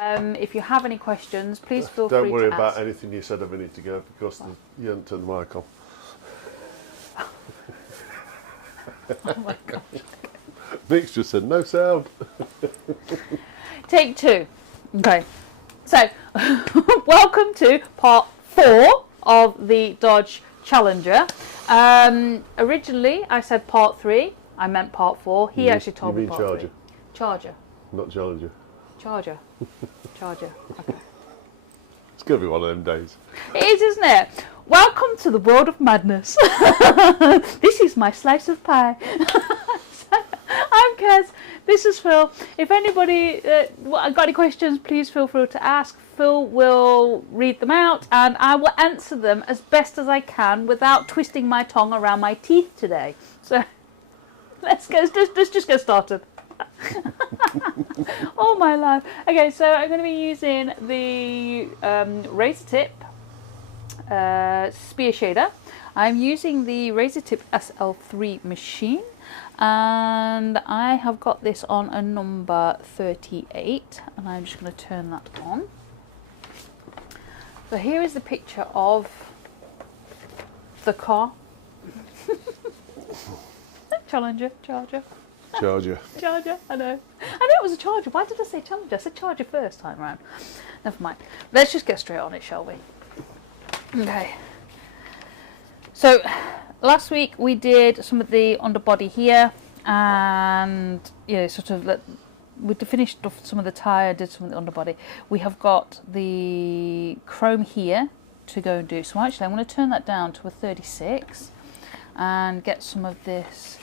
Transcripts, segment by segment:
If you have any questions, please feel free to ask. Don't worry about anything you said a minute ago because you haven't turned the mic on. Oh my God. Nick's just said no sound. Take 2. Okay. So, welcome to part 4 of the Dodge Challenger. Originally, I said part 3. I meant part 4. He actually told me part 3. Charger. Not Challenger. Charger. Charger. Okay. It's going to be one of them days. It is, isn't it? Welcome to the world of madness. This is my slice of pie. I'm Kez. This is Phil. If anybody got any questions, please feel free to ask. Phil will read them out and I will answer them as best as I can without twisting my tongue around my teeth today. So let's just get started. Oh my life. Okay, so I'm going to be using the razor tip spear shader. I'm using the razor tip SL3 machine and I have got this on a number 38 and I'm just going to turn that on. So here is the picture of the car. Challenger. Charger. Charger, I know it was a Charger. Why did I say Challenger? I said Charger first time round. Never mind. Let's just get straight on it, shall we? Okay. So, last week we did some of the underbody here, and we finished off some of the tyre, did some of the underbody. We have got the chrome here to go and do. So actually, I'm going to turn that down to a 36 and get some of this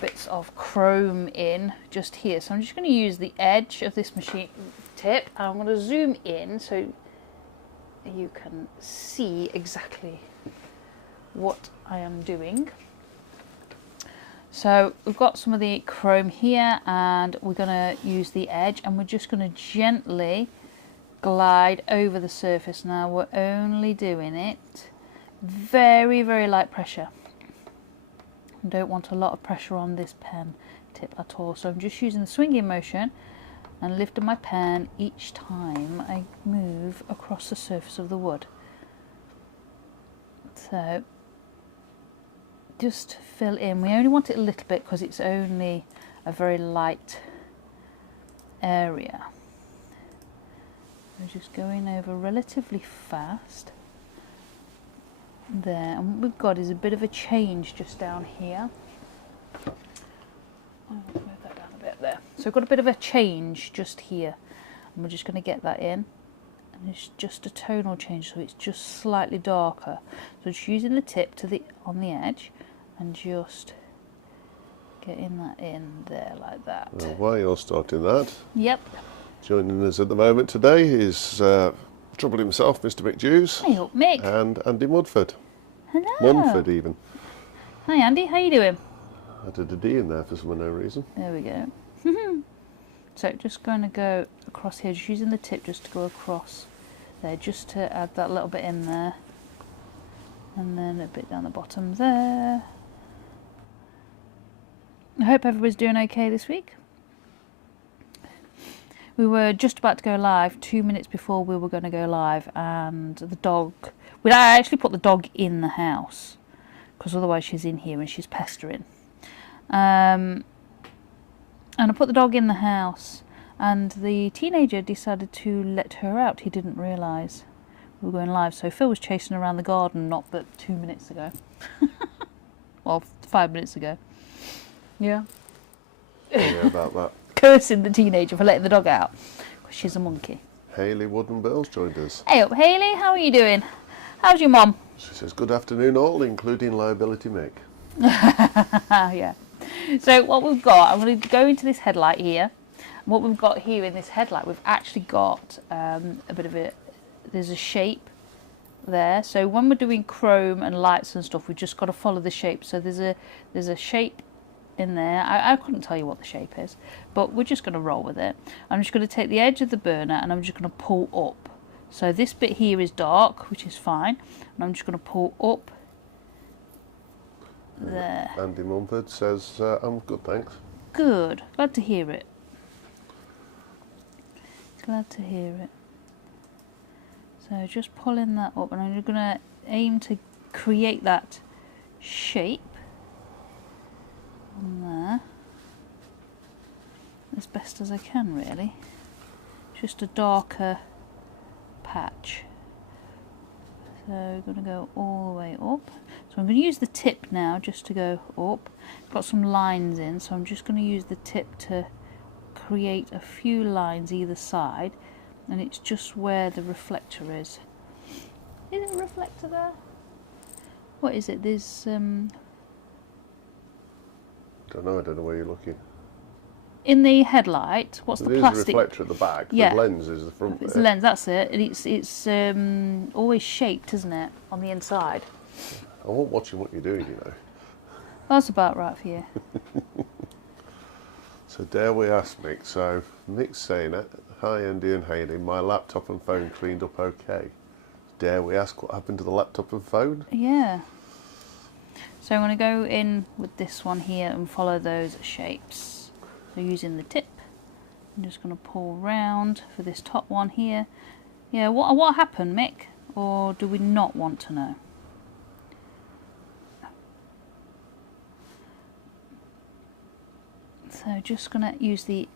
bits of chrome in just here. So I'm just going to use the edge of this machine tip and I'm going to zoom in so you can see exactly what I am doing. So we've got some of the chrome here and we're going to use the edge and we're just going to gently glide over the surface. Now we're only doing it very, very light pressure. I don't want a lot of pressure on this pen tip at all, so I'm just using the swinging motion and lifting my pen each time I move across the surface of the wood. So just fill in. We only want it a little bit because it's only a very light area. I'm just going over relatively fast. There, and what we've got is a bit of a change just down here. I'll move that down a bit there. So we've got a bit of a change just here, and we're just going to get that in. And it's just a tonal change, so it's just slightly darker. So just using the tip on the edge, and just getting that in there like that. Well, while you're starting that, yep. Joining us at the moment today is Trouble himself, Mr. McJews. Hey up, Mick. And Andy Mudford. Hello. Mumford, even. Hi, Andy. How you doing? I did a D in there for some unknown reason. There we go. So just going to go across here, just using the tip just to go across there, just to add that little bit in there. And then a bit down the bottom there. I hope everybody's doing okay this week. We were just about to go live 2 minutes before we were going to go live, and the dog, I actually put the dog in the house because otherwise she's in here and she's pestering. And I put the dog in the house and the teenager decided to let her out. He didn't realise we were going live, so Phil was chasing around the garden not but 2 minutes ago. Well, 5 minutes ago. Yeah. Yeah, about that. Cursing the teenager for letting the dog out because she's a monkey. Hayley Wooden-Bills joined us. Hey up, Hayley. How are you doing? How's your mum? She says, good afternoon all, including Liability Mick. Yeah. So what we've got, I'm going to go into this headlight here. What we've got here in this headlight, we've actually got a bit of there's a shape there. So when we're doing chrome and lights and stuff, we've just got to follow the shape. So there's a shape in there. I couldn't tell you what the shape is, but we're just going to roll with it. I'm just going to take the edge of the burner and I'm just going to pull up. So this bit here is dark, which is fine, and I'm just going to pull up there. Andy Mumford says, I'm good, thanks. Good, glad to hear it. Glad to hear it. So just pulling that up, and I'm going to aim to create that shape on there as best as I can, really. Just a darker patch. So I'm going to go all the way up. So I'm going to use the tip now just to go up. Got some lines in, so I'm just going to use the tip to create a few lines either side, and it's just where the reflector is. Is it a reflector there? What is it? There's Don't know. I don't know where you're looking. in the headlight. What's the plastic? There's a reflector at the back. Yeah. The lens is the front. It's the lens. That's it. And it's always shaped, isn't it, on the inside? I won't watching what you're doing, you know. That's about right for you. So dare we ask Mick? So Mick's saying it. Hi Andy and Hayley, my laptop and phone cleaned up okay. Dare we ask what happened to the laptop and phone? Yeah. So I'm going to go in with this one here and follow those shapes. So using the tip, I'm just going to pull round for this top one here. Yeah, what happened, Mick? Or do we not want to know? So just going to use the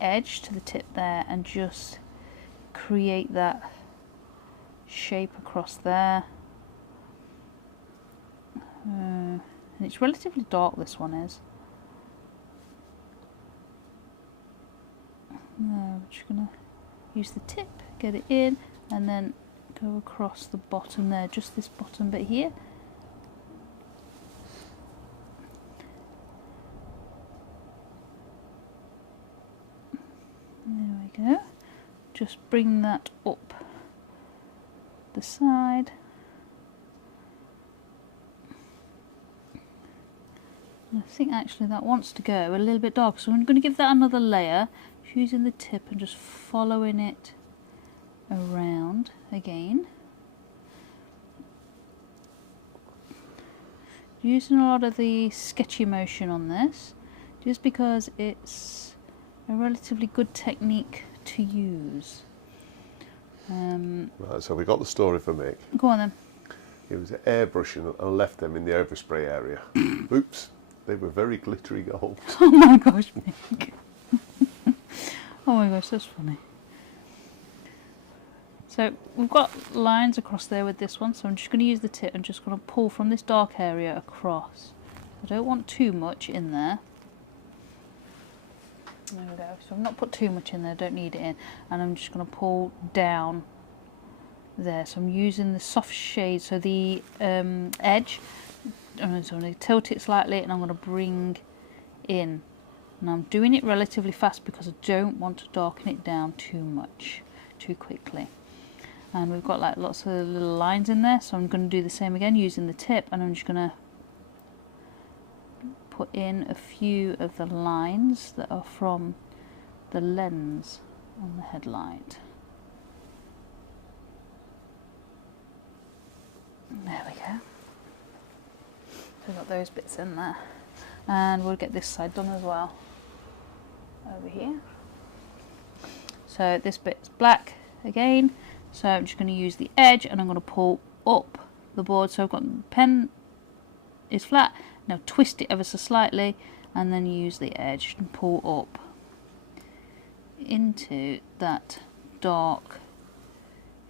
edge to the tip there and just create that shape across there. And it's relatively dark, this one is. I'm just going to use the tip, get it in, and then go across the bottom there, just this bottom bit here. There we go. Just bring that up the side. I think actually that wants to go a little bit dark, so I'm going to give that another layer, just using the tip and just following it around again. Using a lot of the sketchy motion on this, just because it's a relatively good technique to use. Right, so we got the story for Mick. Go on then. He was airbrushing and left them in the overspray area. Oops, they were very glittery gold. Oh my gosh, Mick. Oh my gosh, that's funny. So we've got lines across there with this one, so I'm just going to use the tip and just going to pull from this dark area across. I don't want too much in there. There we go. So I've not put too much in there, don't need it in. And I'm just going to pull down there. So I'm using the soft shade, so the edge. I'm going to tilt it slightly and I'm going to bring in. And I'm doing it relatively fast because I don't want to darken it down too much, too quickly. And we've got like lots of little lines in there, so I'm going to do the same again using the tip, and I'm just going to put in a few of the lines that are from the lens on the headlight. There we go. So we've got those bits in there, and we'll get this side done as well over here. So this bit's black again, so I'm just going to use the edge and I'm going to pull up the board. So I've got the pen is flat, now twist it ever so slightly and then use the edge and pull up into that dark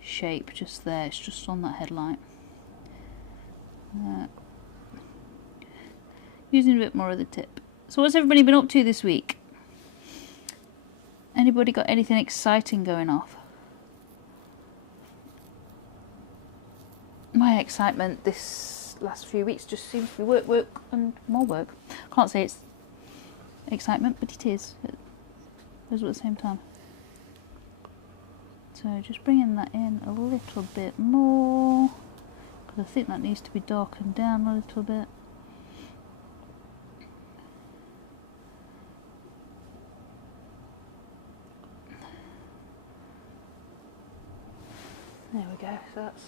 shape just there. It's just on that headlight. Using a bit more of the tip. So what's everybody been up to this week? Anybody got anything exciting going off? My excitement this last few weeks just seems to be work, work and more work. Can't say it's excitement, but it is. Those at the same time. So just bringing that in a little bit more, because I think that needs to be darkened down a little bit. There we go, so that's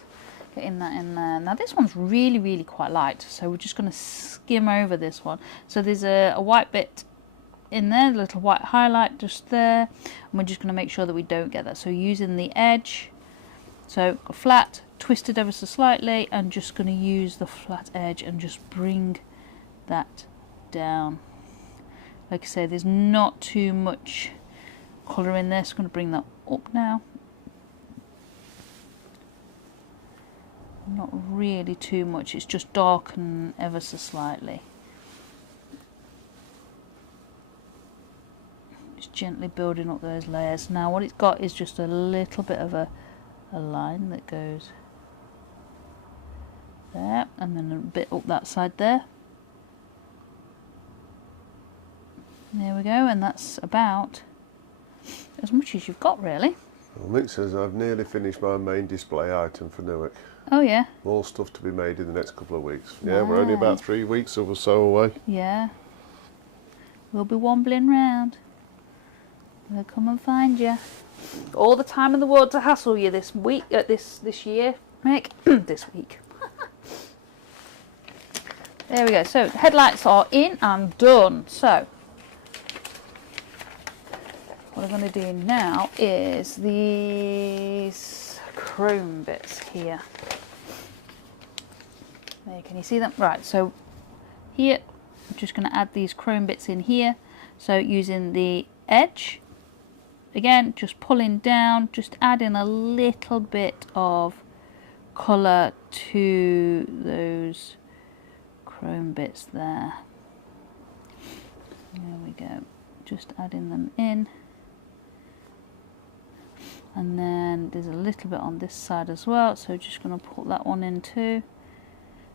getting that in there. Now this one's really quite light, so we're just going to skim over this one. So there's a white bit in there, the little white highlight just there, and we're just going to make sure that we don't get that. So using the edge, so flat, twisted ever so slightly, and just going to use the flat edge and just bring that down. Like I say, there's not too much colour in there, so I'm going to bring that up now. Not really too much, it's just darken ever so slightly. Just gently building up those layers. Now what it's got is just a little bit of a line that goes there, and then a bit up that side there. There we go, and that's about as much as you've got, really. Well, Mick says I've nearly finished my main display item for Newark. Oh yeah. More stuff to be made in the next couple of weeks. Yeah, we're only about 3 weeks or so away. Yeah. We'll be wombling round. We'll come and find you. All the time in the world to hassle you this week, this year, Mick. This week. There we go. So the headlights are in and done. So what I'm going to do now is these chrome bits here. There, can you see them? Right, so here I'm just going to add these chrome bits in here. So using the edge, again, just pulling down, just adding a little bit of colour to those chrome bits there. There we go, just adding them in. And then there's a little bit on this side as well, so just going to put that one in too.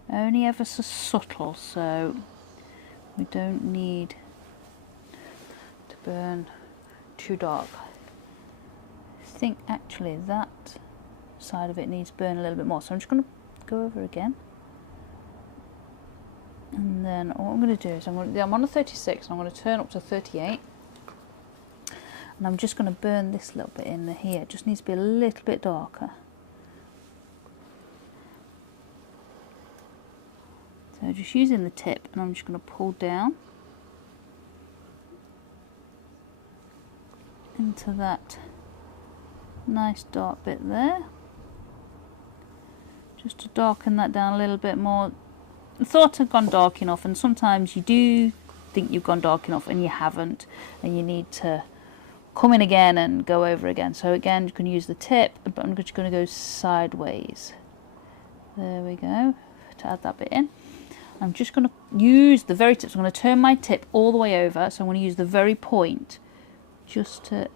Only ever so subtle, so we don't need to burn too dark. I think actually that side of it needs to burn a little bit more, so I'm just going to go over again. And then what I'm going to do is I'm on a 36 and I'm going to turn up to 38. And I'm just going to burn this little bit in here. It just needs to be a little bit darker. So just using the tip, and I'm just going to pull down into that nice dark bit there. Just to darken that down a little bit more. I thought I'd gone dark enough, and sometimes you do think you've gone dark enough and you haven't, and you need to come in again and go over again. So again, you can use the tip, but I'm just going to go sideways. There we go, to add that bit in. I'm just going to use the very tip, so I'm going to turn my tip all the way over, so I'm going to use the very point just to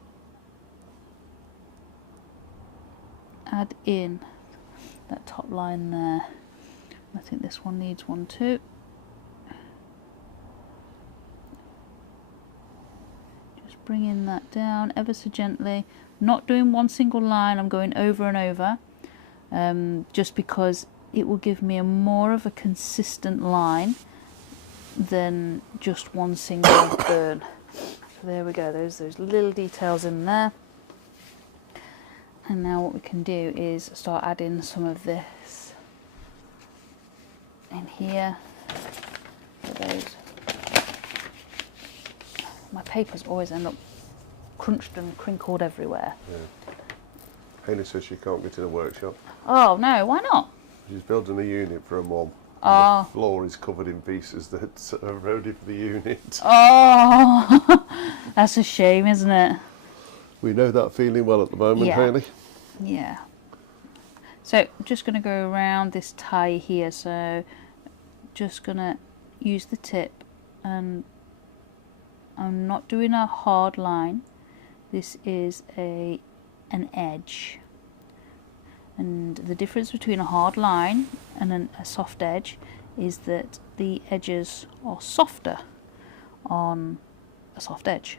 add in that top line there. I think this one needs one too. Bringing that down ever so gently, not doing one single line, I'm going over and over, just because it will give me more of a consistent line than just one single burn. So there we go, those little details in there. And now what we can do is start adding some of this in here. Those. My papers always end up crunched and crinkled everywhere. Yeah. Hayley says she can't get to the workshop. Oh no, why not? She's building a unit for a mum. Oh. The floor is covered in pieces that are ready for the unit. Oh, that's a shame, isn't it? We know that feeling well at the moment, Yeah. Hayley. Yeah. So I'm just going to go around this tie here. So just going to use the tip, and I'm not doing a hard line. This is an edge. And the difference between a hard line and a soft edge is that the edges are softer on a soft edge.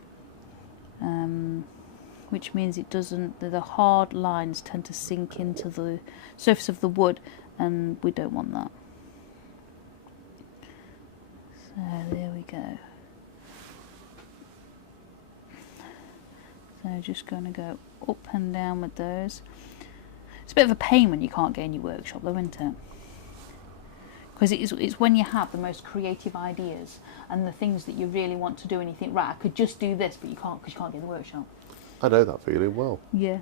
Which means the hard lines tend to sink into the surface of the wood, and we don't want that. So there we go. So just going to go up and down with those. It's a bit of a pain when you can't get in your workshop though, isn't it? Because it's when you have the most creative ideas and the things that you really want to do, and you think, right, I could just do this, but you can't because you can't get in the workshop. I know that feeling well. Yeah.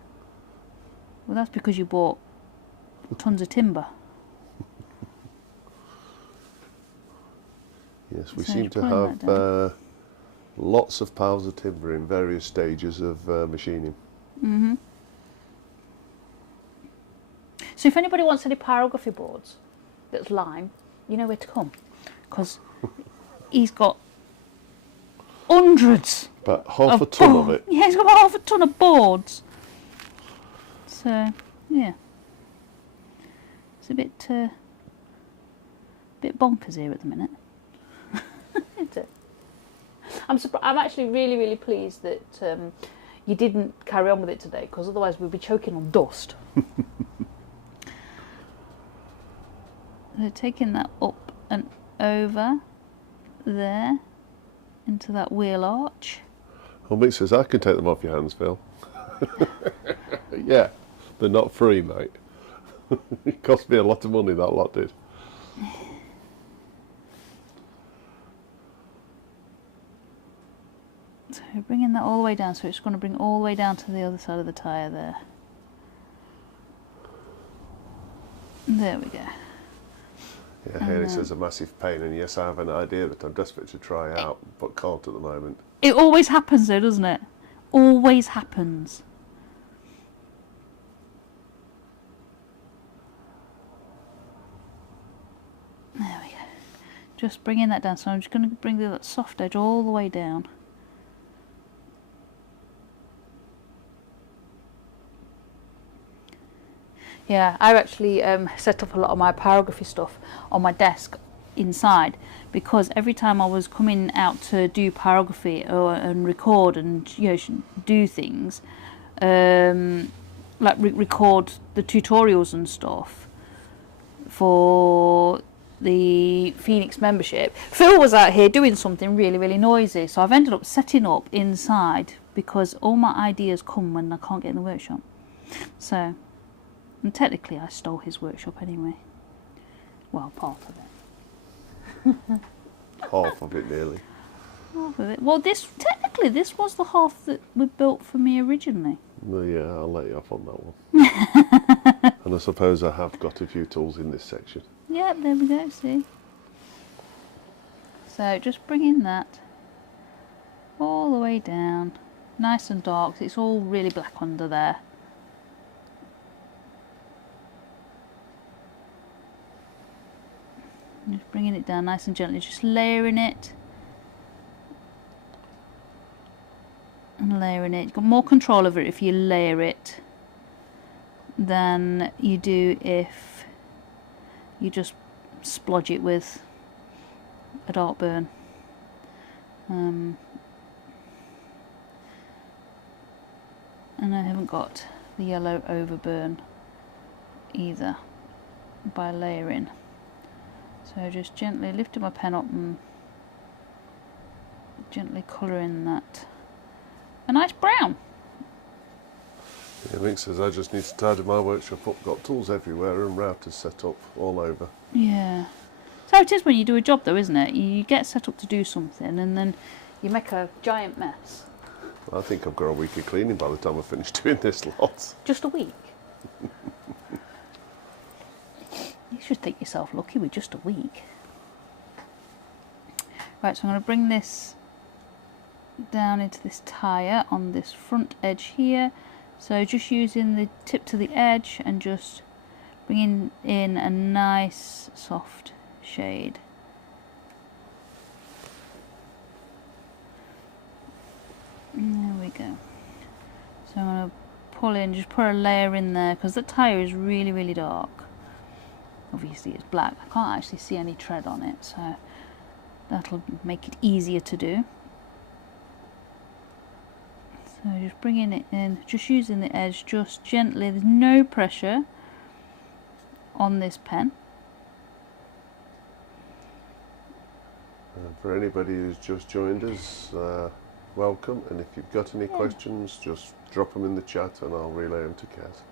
Well, that's because you bought tons of timber. Yes, we So seem just to pulling that have lots of piles of timber in various stages of machining. Mm-hmm. So if anybody wants any pyrography boards that's lime, you know where to come, because he's got hundreds. About half a ton of it. Yeah, he's got about half a ton of boards. So yeah, it's a bit bonkers here at the minute. Isn't it? I'm actually really pleased that you didn't carry on with it today, because otherwise we'd be choking on dust. So taking that up and over there into that wheel arch. Well, Mick says, I can take them off your hands, Phil. Yeah, they're not free, mate. It cost me a lot of money, that lot did. So bringing that all the way down, so it's going to bring all the way down to the other side of the tyre there. There we go. Yeah, Haley says a massive pain, and yes, I have an idea that I'm desperate to try out, but can't at the moment. It always happens though, doesn't it? Always happens. There we go. Just bringing that down, so I'm just going to bring that soft edge all the way down. Yeah, I actually set up a lot of my pyrography stuff on my desk inside, because every time I was coming out to do pyrography and record and do things, like record the tutorials and stuff for the Phoenix membership, Phil was out here doing something really noisy, so I've ended up setting up inside, because all my ideas come when I can't get in the workshop. So, and technically I stole his workshop anyway. Well, part of it. Half of it, nearly. Half of it. Well, this was the half that was built for me originally. Well, yeah, I'll let you off on that one. And I suppose I have got a few tools in this section. Yeah, there we go, see. So just bringing that all the way down, nice and dark. It's all really black under there. Just bringing it down nice and gently, just layering it and layering it. You've got more control over it if you layer it than you do if you just splodge it with a dark burn. And I haven't got the yellow overburn either by layering. So just gently lifting my pen up and gently colouring that a nice brown. Yeah, Mick says I just need to tidy my workshop up. Got tools everywhere and routers set up all over. Yeah. So it is when you do a job though, isn't it? You get set up to do something and then you make a giant mess. I think I've got a week of cleaning by the time I finish doing this lot. Just a week? You should think yourself lucky with just a week. Right, so I'm going to bring this down into this tyre on this front edge here. So just using the tip to the edge and just bringing in a nice soft shade. There we go. So I'm going to pull in, just put a layer in there, because the tyre is really dark. Obviously it's black, I can't actually see any tread on it, so that'll make it easier to do. So just bringing it in, just using the edge just gently, there's no pressure on this pen. For anybody who's just joined us, welcome, and if you've got any questions, just drop them in the chat and I'll relay them to Kaz.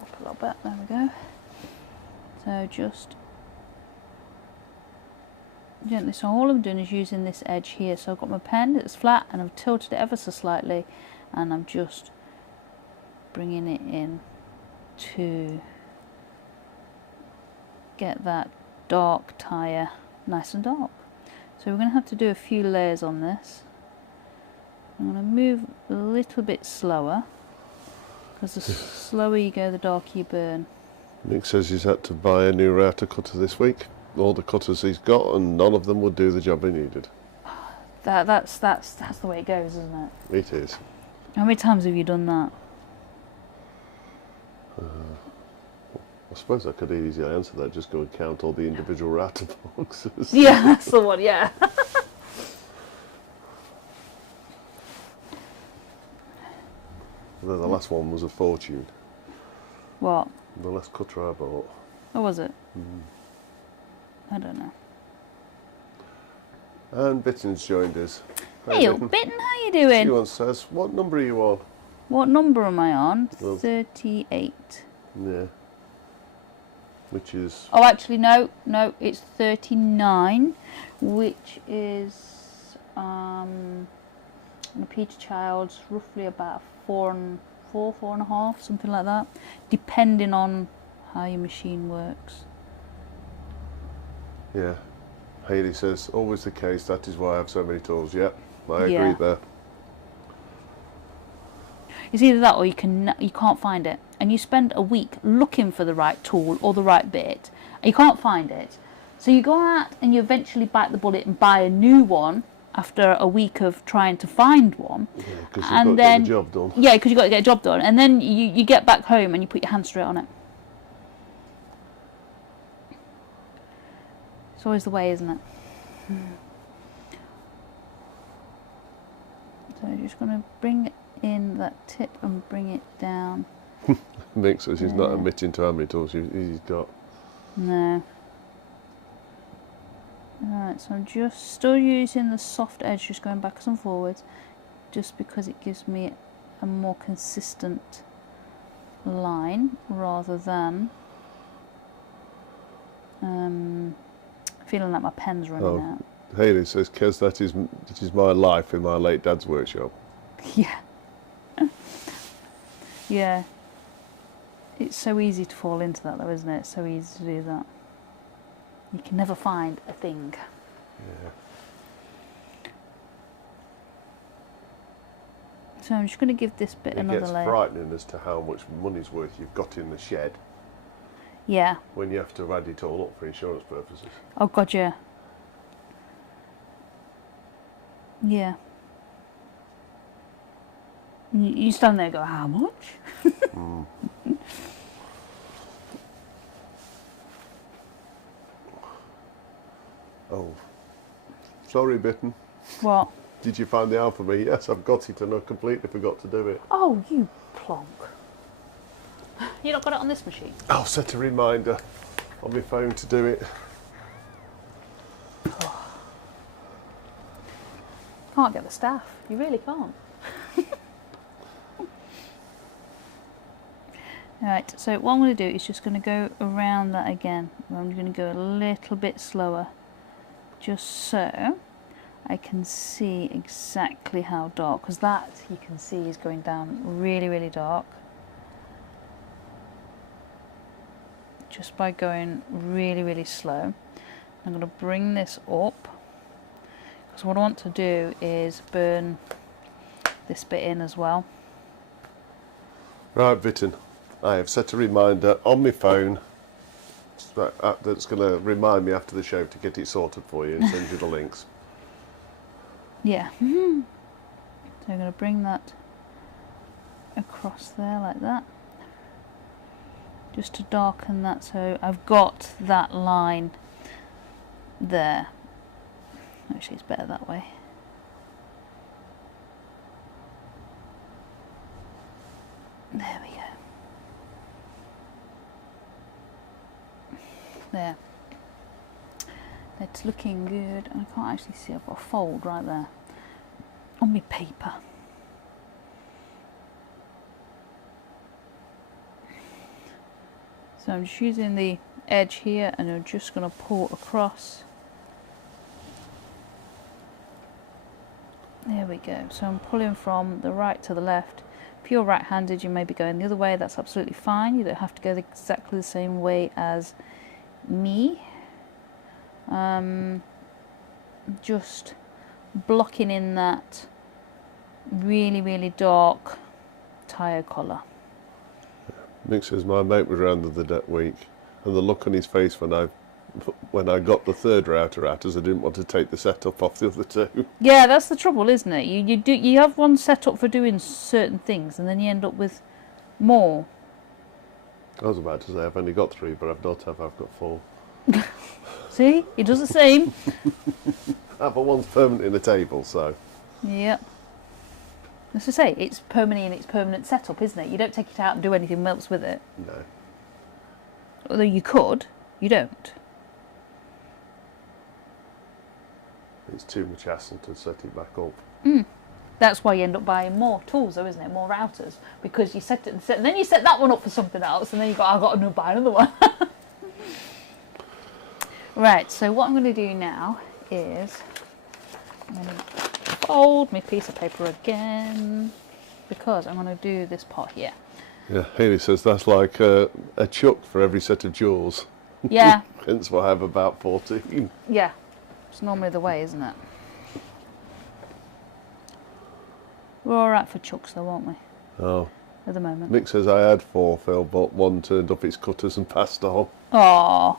up a little bit, there we go. So just gently, so all I'm doing is using this edge here. So I've got my pen, it's flat, and I've tilted it ever so slightly, and I'm just bringing it in to get that dark tire nice and dark. So we're going to have to do a few layers on this. I'm going to move a little bit slower, because the slower you go, the darker you burn. Nick says he's had to buy a new router cutter this week. All the cutters he's got, and none of them would do the job he needed. That's the way it goes, isn't it? It is. How many times have you done that? I suppose I could easily answer that. Just go and count all the individual router boxes. Yeah, that's the one, yeah. The last one was a fortune. What? The last cutter I bought. What was it? I don't know. And Bitten's joined us. Hey, Bitten. Bitten, how you doing? She once says, what number are you on? What number am I on? Well, 38. Yeah. Which is... Oh, actually, no, it's 39, which is, on a Peter Child's, roughly about 4.5, something like that, depending on how your machine works. Yeah. Hayley says, always the case, that is why I have so many tools. Yep, I agree Yeah. there. It's either that or you can't find it, and you spend a week looking for the right tool or the right bit, and you can't find it. So you go out and you eventually bite the bullet and buy a new one after a week of trying to find one. Yeah, because you've got to get the job done. Yeah, because you've got to get a job done, and then you get back home and you put your hand straight on it. It's always the way, isn't it? So I'm just going to bring in that tip and bring it down. Mick says he's not admitting to how many tools he's got. No. Alright, so I'm just still using the soft edge, just going backwards and forwards, just because it gives me a more consistent line rather than feeling like my pen's running out. Hayley says, Kez, that is my life in my late dad's workshop. Yeah. Yeah. It's so easy to fall into that though, isn't it? It's so easy to do that. You can never find a thing. Yeah. So I'm just going to give this bit another layer. It gets frightening as to how much money's worth you've got in the shed. Yeah. When you have to add it all up for insurance purposes. Oh god, yeah. Yeah. You stand there and go, how much? Oh. Sorry, Bitten. What? Did you find the alphabet? Yes, I've got it and I completely forgot to do it. Oh, you plonk. You not got it on this machine? I'll set a reminder on my phone to do it. Can't get the staff. You really can't. Alright, so what I'm going to do is just going to go around that again. I'm going to go a little bit slower, just so I can see exactly how dark, because that you can see is going down really, really dark. Just by going really, really slow. I'm going to bring this up, because what I want to do is burn this bit in as well. Right, Vitten. I have set a reminder on my phone that's going to remind me after the show to get it sorted for you and send you the links. Yeah. So I'm going to bring that across there like that, just to darken that, so I've got that line there. Actually, it's better that way. There we go. There. It's looking good. I can't actually see, I've got a fold right there on my paper. So I'm just using the edge here and I'm just going to pull across. There we go. So I'm pulling from the right to the left. If you're right-handed, you may be going the other way. That's absolutely fine. You don't have to go exactly the same way as me. Just blocking in that really, really dark tyre colour. Mick says my mate was around the other week, and the look on his face when I got the third router out, as I didn't want to take the setup off the other two. Yeah, that's the trouble, isn't it? You have one set up for doing certain things, and then you end up with more. I was about to say I've only got 3, but I've got 4. See, he does the same. But one's permanent in a table, so. Yep. As I say, it's permanent in its permanent setup, isn't it? You don't take it out and do anything else with it. No. Although you could, you don't. It's too much hassle to set it back up. That's why you end up buying more tools, though, isn't it? More routers, because you set it and then you set that one up for something else, and then I've got to buy another one. Right. So what I'm going to do now is I'm going to fold my piece of paper again because I'm going to do this part here. Yeah, Haley says that's like a chuck for every set of jaws. Yeah. Hence why I have about 14. Yeah. It's normally the way, isn't it? We're all right for chucks, though, aren't we? Oh. At the moment. Mick says I had 4, Phil, but one turned up its cutters and passed on. Aww.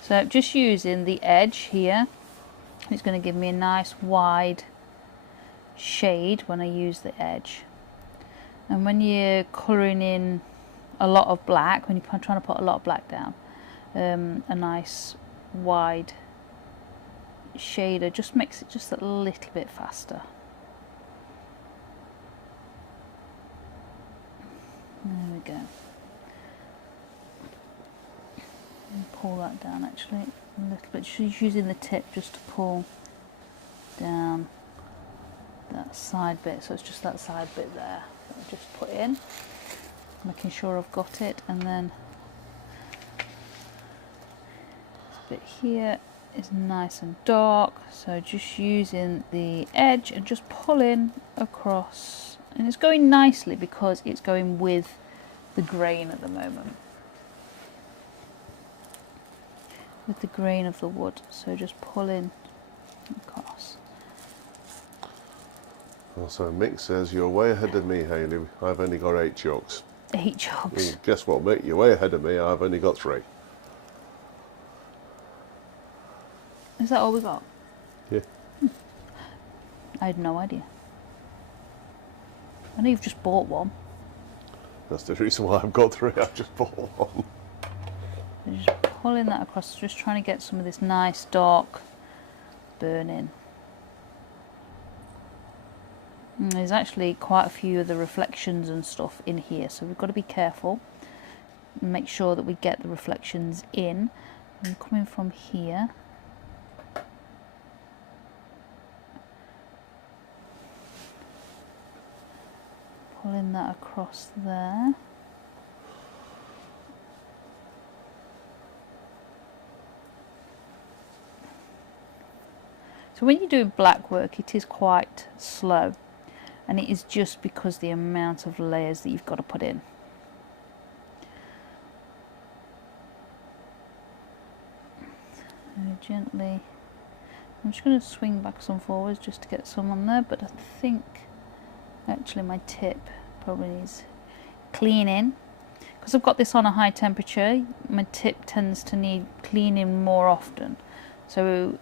So just using the edge here, it's going to give me a nice wide shade when I use the edge. And when you're colouring in a lot of black, when you're trying to put a lot of black down, a nice wide shader just makes it just a little bit faster. There we go. Pull that down actually a little bit, just using the tip just to pull down that side bit, so it's just that side bit there that I just put in, making sure I've got it, and then this bit here is nice and dark, so just using the edge and just pulling across, and it's going nicely because it's going with the grain at the moment. With the grain of the wood, so just pulling across. Also, Mick says you're way ahead of me, Hayley. I've only got 8 chucks. 8 chucks. Guess what, Mick? You're way ahead of me. I've only got 3. Is that all we got? Yeah. I had no idea. I know you've just bought one. That's the reason why I've got 3. I've just bought one. Just pulling that across, just trying to get some of this nice dark burn in. And there's actually quite a few of the reflections and stuff in here, so we've got to be careful and make sure that we get the reflections in. I'm coming from here. Pulling that across there. So when you're doing black work, it is quite slow, and it is just because the amount of layers that you've got to put in. So gently, I'm just going to swing back some forwards just to get some on there, but I think actually my tip probably needs cleaning. Because I've got this on a high temperature, my tip tends to need cleaning more often. So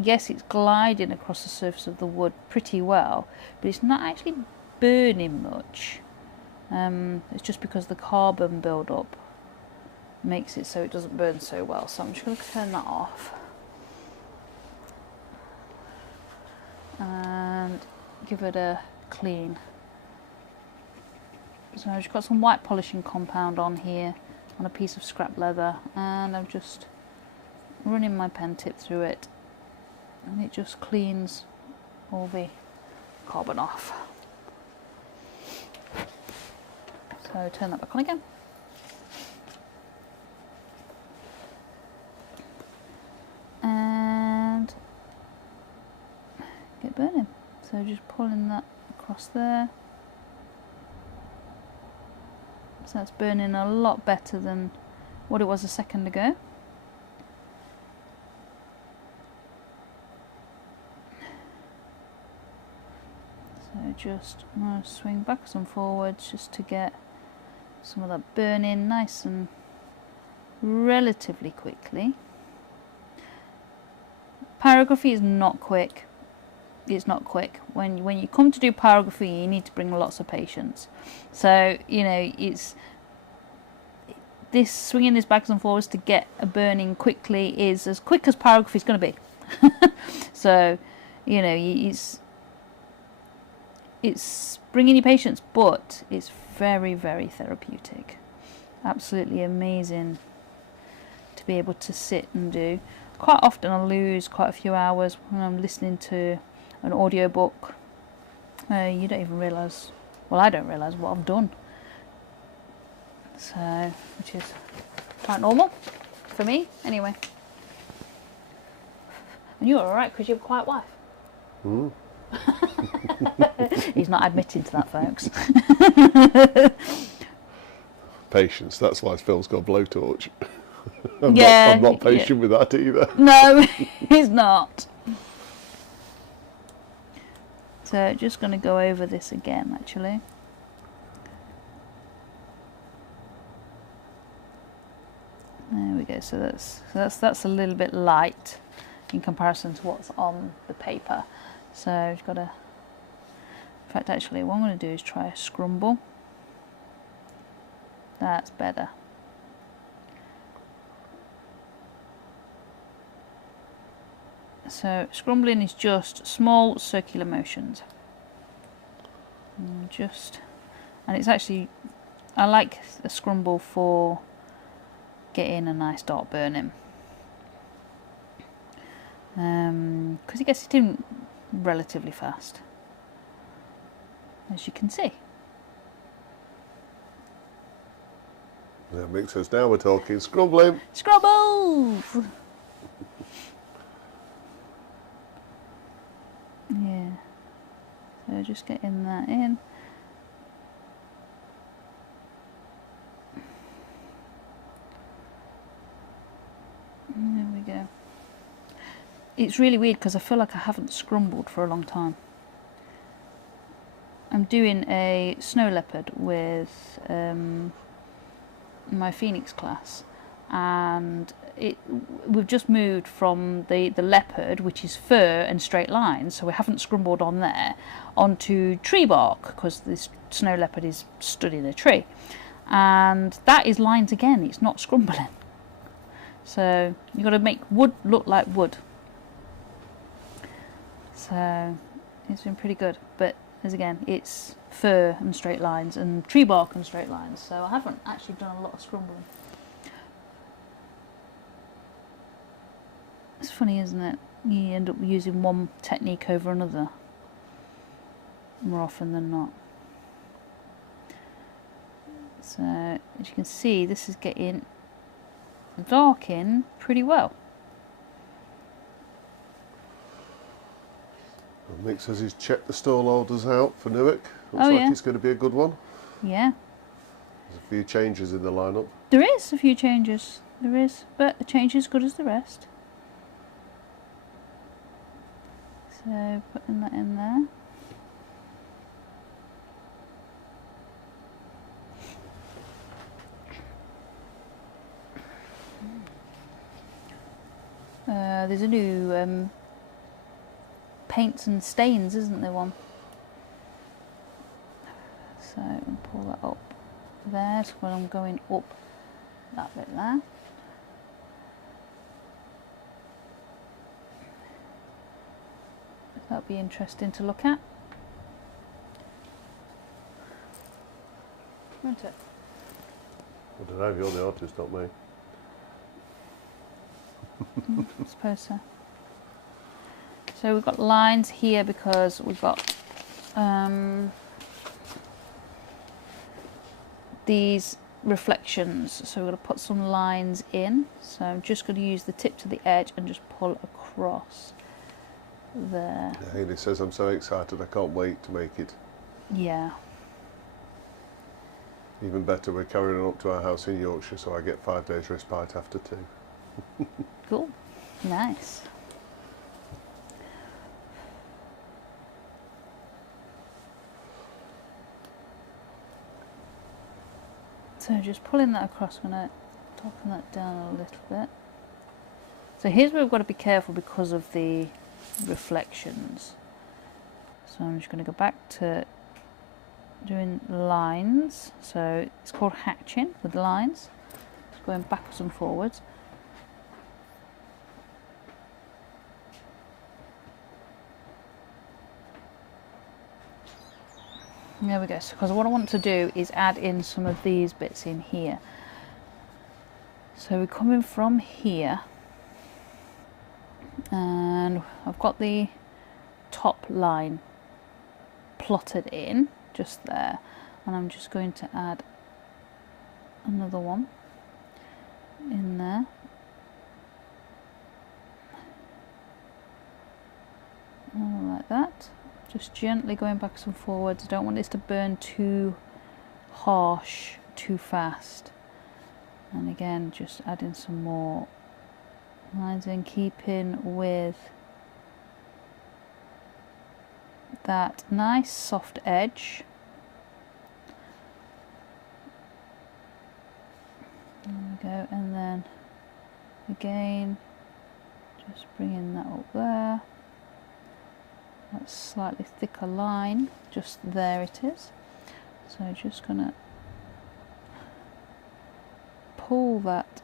yes, it's gliding across the surface of the wood pretty well, but it's not actually burning much. It's just because the carbon build-up makes it so it doesn't burn so well. So I'm just going to turn that off and give it a clean. So I've just got some white polishing compound on here on a piece of scrap leather, and I'm just running my pen tip through it, and it just cleans all the carbon off. So turn that back on again. across there. So that's burning a lot better than what it was a second ago. So just swing backwards and forwards just to get some of that burning nice and relatively quickly. Pyrography is not quick. It's not quick. When you come to do pyrography, you need to bring lots of patience. So, you know, it's this swinging this backwards and forwards to get a burning quickly is as quick as pyrography is going to be. So, you know, it's bringing you patience, but it's very, very therapeutic. Absolutely amazing to be able to sit and do. Quite often I'll lose quite a few hours when I'm listening to an audiobook. You don't even realise, well, I don't realise what I've done. So, which is quite normal for me, anyway. And you're alright because you have a quiet wife. Mm. He's not admitting to that, folks. Patience, that's why Phil's got a blowtorch. I'm not patient with that either. No, he's not. So just going to go over this again, actually. There we go. So that's a little bit light in comparison to what's on the paper. So I've got to. In fact, actually, what I'm going to do is try a scrumble. That's better. So scrumbling is just small circular motions. And it's actually, I like a scrumble for getting a nice dark burning. Because it gets it in relatively fast, as you can see. Yeah, Mick says now we're talking scrumbling. Scrubbles! Yeah. So just getting that in. There we go. It's really weird because I feel like I haven't scrumbled for a long time. I'm doing a snow leopard with my Phoenix class, and we've just moved from the leopard, which is fur and straight lines, so we haven't scrumbled on there, onto tree bark because this snow leopard is stood in a tree, and that is lines again. It's not scrumbling. So you've got to make wood look like wood. So it's been pretty good, but as again, it's fur and straight lines and tree bark and straight lines, so I haven't actually done a lot of scrumbling. It's funny, isn't it? You end up using one technique over another more often than not. So as you can see, this is getting dark in pretty well. Mick says he's checked the stall orders out for Newark. Looks Oh, like yeah. it's going to be a good one. Yeah. There's a few changes in the lineup. There is a few changes. There is, but a change is good as the rest. So putting that in there. There's a new paints and stains, isn't there, one? So I'll pull that up there. So when I'm going up that bit there. That'll be interesting to look at, won't it? I don't know, you're the artist, not me. I suppose so. So we've got lines here because we've got these reflections, so we're going to put some lines in. So I'm just going to use the tip to the edge and just pull across there. Haley says, I'm so excited, I can't wait to make it. Yeah. Even better, we're carrying on up to our house in Yorkshire, so I get 5 days respite after 2. Cool. Nice. So just pulling that across, I'm going to darken that down a little bit. So here's where we've got to be careful because of the reflections. So I'm just going to go back to doing lines. So it's called hatching with lines. Just going backwards and forwards. There we go. So, because what I want to do is add in some of these bits in here. So we're coming from here, and I've got the top line plotted in just there, and I'm just going to add another one in there. Like that. Just gently going backwards and forwards. I don't want this to burn too harsh, too fast. And again, just adding some more lines in, keeping with that nice soft edge. There we go, and then again, just bringing that up there. That slightly thicker line, just there it is. So just gonna pull that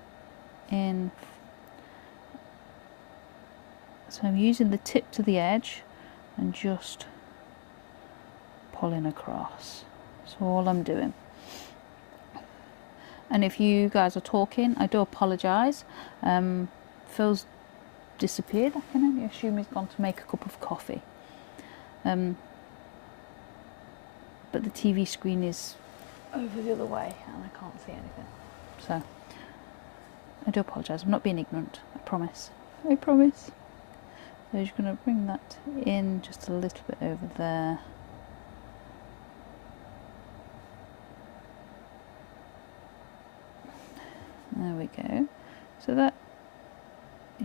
in. So I'm using the tip to the edge and just pulling across. That's all I'm doing. And if you guys are talking, I do apologise. Phil's disappeared. I can only assume he's gone to make a cup of coffee. But the TV screen is over the other way and I can't see anything. So I do apologise. I'm not being ignorant. I promise. I promise. So you're just going to bring that in just a little bit over there. There we go. So that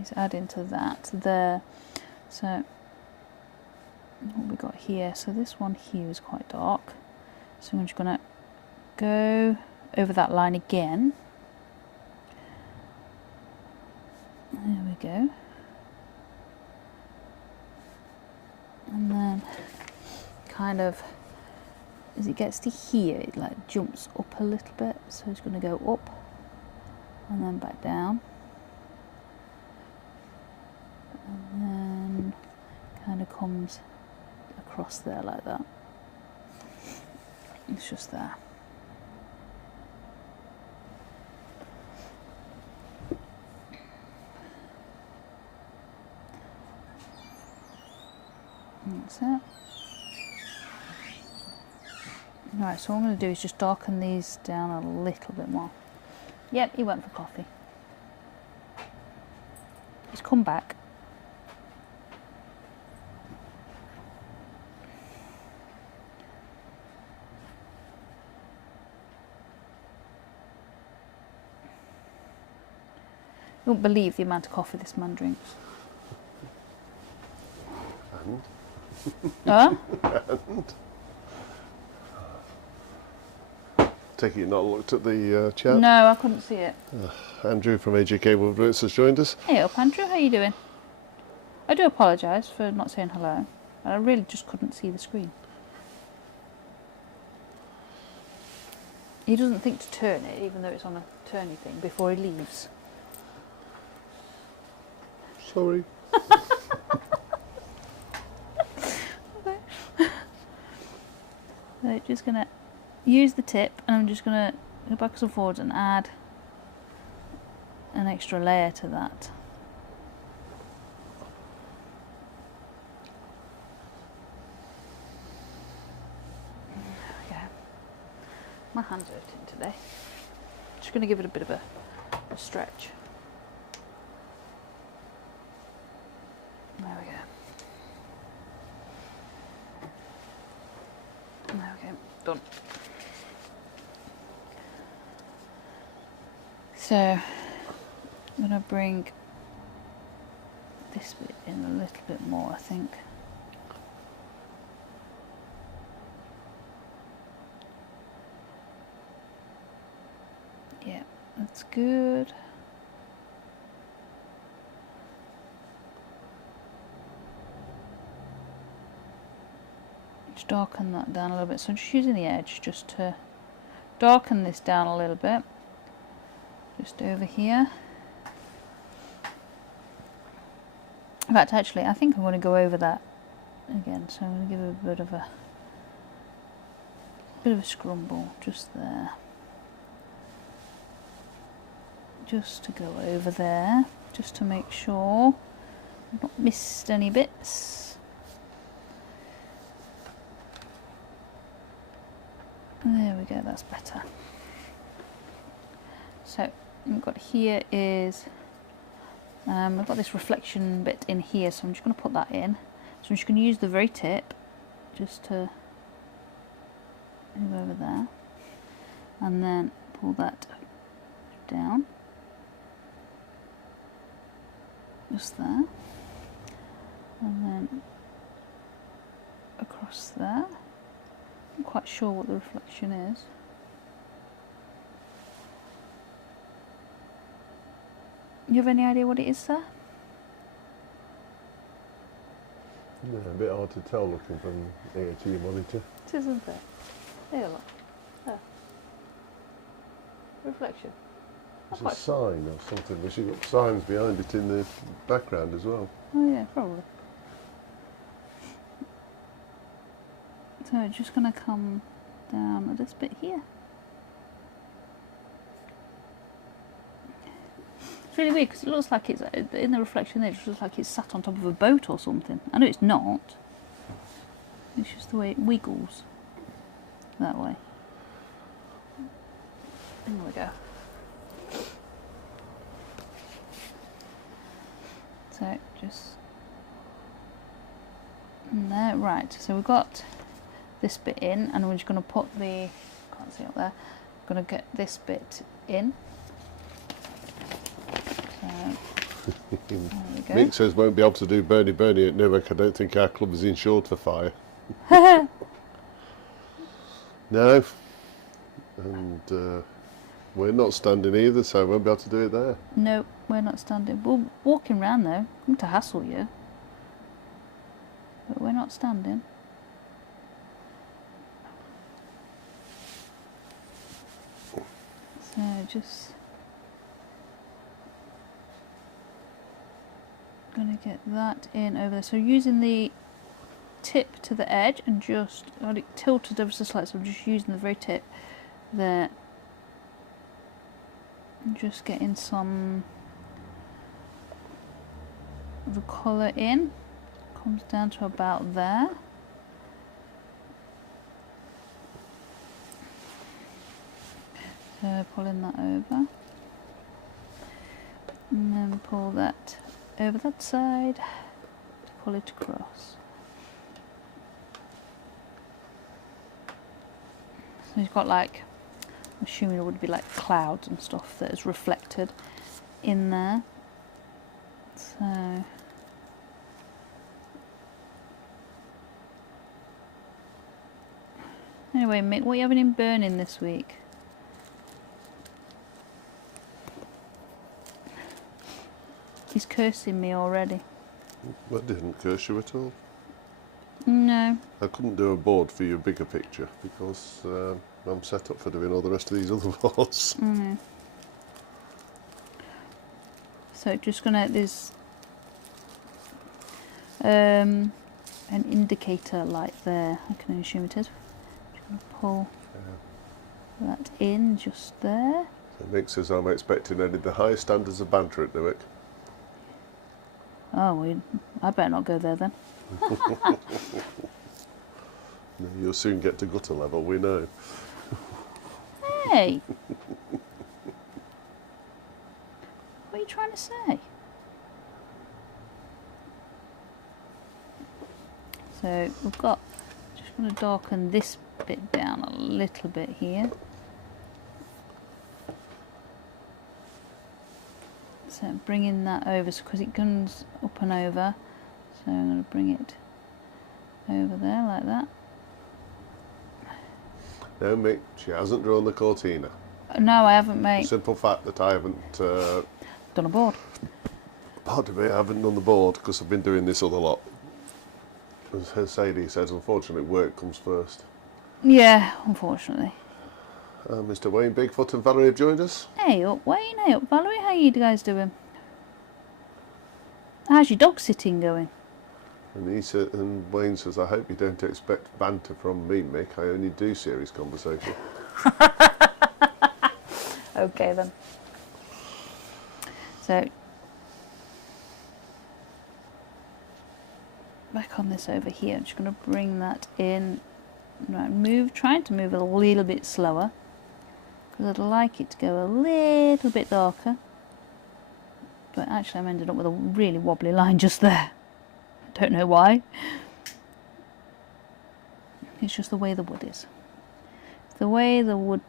is adding to that there. So what we got here, so this one here is quite dark, so I'm just going to go over that line again. There we go. And then kind of as it gets to here, it like jumps up a little bit, so it's going to go up and then back down, and then kind of comes across there like that. It's just there. That's it. Right, so what I'm going to do is just darken these down a little bit more. Yep, he went for coffee. He's come back. You won't believe the amount of coffee this man drinks. And? Huh? And? Take it you've not looked at the chat? No, I couldn't see it. Andrew from AJ Cable Routes has joined us. Hey up, Andrew, how you doing? I do apologise for not saying hello. I really just couldn't see the screen. He doesn't think to turn it, even though it's on a turny thing, before he leaves. Sorry. So just going to use the tip, and I'm just going to go backwards and forwards and add an extra layer to that. There we go. My hand's hurting today. Just going to give it a bit of a stretch. There we go. There we go. Done. So I'm going to bring this bit in a little bit more, I think. Yeah, that's good. Just darken that down a little bit. So I'm just using the edge just to darken this down a little bit. Just over here. In fact, actually, I think I'm going to go over that again. So I'm going to give it a bit of a scrumble just there. Just to go over there, just to make sure I've not missed any bits. There we go, that's better. So we've got here is I've got this reflection bit in here, so I'm just going to put that in. So I'm just going to use the very tip just to move over there, and then pull that down, just there, and then across there. I'm not quite sure what the reflection is. You have any idea what it is, sir? Yeah, a bit hard to tell looking from here to your monitor. It is, isn't it? There, look. There. Reflection. It's a sign or something, but you've got signs behind it in the background as well. Oh yeah, probably. So it's just going to come down at this bit here. It's really weird because it looks like it's, in the reflection there, it just looks like it's sat on top of a boat or something. I know it's not. It's just the way it wiggles that way. There we go. So just in there, right, so we've got this bit in, and we're just going to put the, can't see up there, going to get this bit in. So, there we go. Mick says won't be able to do Bernie Bernie at Newark. I don't think our club is insured for fire. No. And we're not standing either, so we won't be able to do it there. No, we're not standing. We're walking round though. Come to hassle you. But we're not standing. So just gonna get that in over there. So using the tip to the edge and just got it tilted ever so slightly. So I'm just using the very tip there. And just getting some of the colour in. Comes down to about there. So pulling that over. And then pull that over that side to pull it across. So you've got like, I'm assuming it would be like clouds and stuff that is reflected in there. So anyway, Mick, what are you having in burning this week? He's cursing me already. That didn't curse you at all. No. I couldn't do a board for your bigger picture because I'm set up for doing all the rest of these other boards. Mm. So just gonna, there's an indicator light there, I can assume it is. Just gonna pull that in just there. So Mick says I'm expecting only the highest standards of banter at Newark. Oh, I better not go there then. You'll soon get to gutter level, we know. Hey! What are you trying to say? So we've got, just just going to darken this bit down a little bit here. So bringing that over, because it comes up and over. So I'm going to bring it over there like that. No, Mick, she hasn't drawn the Cortina. No, I haven't, mate. Simple fact that I haven't Done a board. pardon me, I haven't done the board because I've been doing this other lot. As Sadie says, unfortunately, work comes first. Yeah, unfortunately. Mr. Wayne Bigfoot and Valerie have joined us. Hey up, Wayne. Hey up, Valerie. How you guys doing? How's your dog sitting going? And Wayne says, I hope you don't expect banter from me, Mick. I only do serious conversation. Okay then. So back on this over here. I'm just going to bring that in. Right, trying to move a little bit slower because I'd like it to go a little bit darker. But actually, I'm ended up with a really wobbly line just there. Don't know why. It's just the way the wood is. It's the way the wood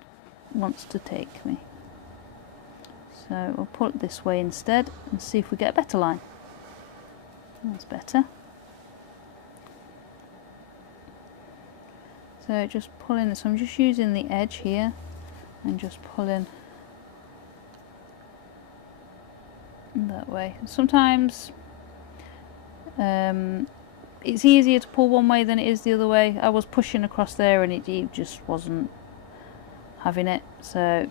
wants to take me. So we'll put it this way instead and see if we get a better line. That's better. So just pulling this. I'm just using the edge here and just pulling that way. Sometimes it's easier to pull one way than it is the other way. I was pushing across there and it just wasn't having it, so